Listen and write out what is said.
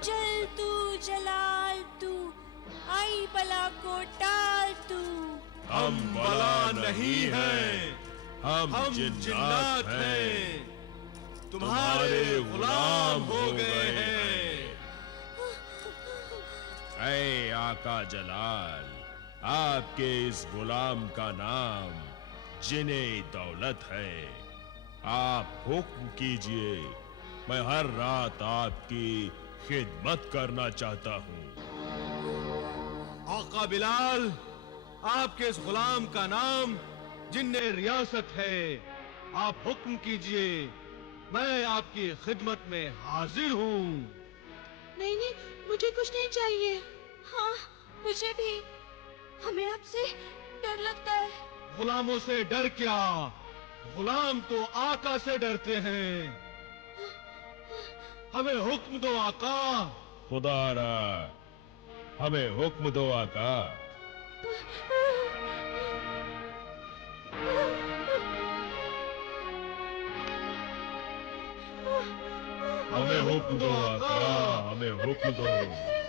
जल तू जलाल तू, आई बला को टाल तू। हम बला नहीं हैं, हम जिन्नात हैं, तुम्हारे गुलाम हो गए हैं। ऐ आका जलाल, आपके इस गुलाम का नाम जिन्हें दौलत है। आप हुक्म कीजिए, मैं हर रात आपकी खिदमत करना चाहता हूँ। आका बिलाल, आपके इस गुलाम का नाम जिन्ने रियासत है। आप हुक्म कीजिए, मैं आपकी खिदमत में हाजिर हूँ। नहीं नहीं, मुझे कुछ नहीं चाहिए। हाँ, मुझे भी। हमें आपसे डर लगता है। गुलामों से डर क्या, गुलाम तो आका से डरते हैं। हमें हुक्म दो आका। खुदारा, हमें हुक्म दो आका। हमें हुक्म दो आका, हमें हुक्म दो।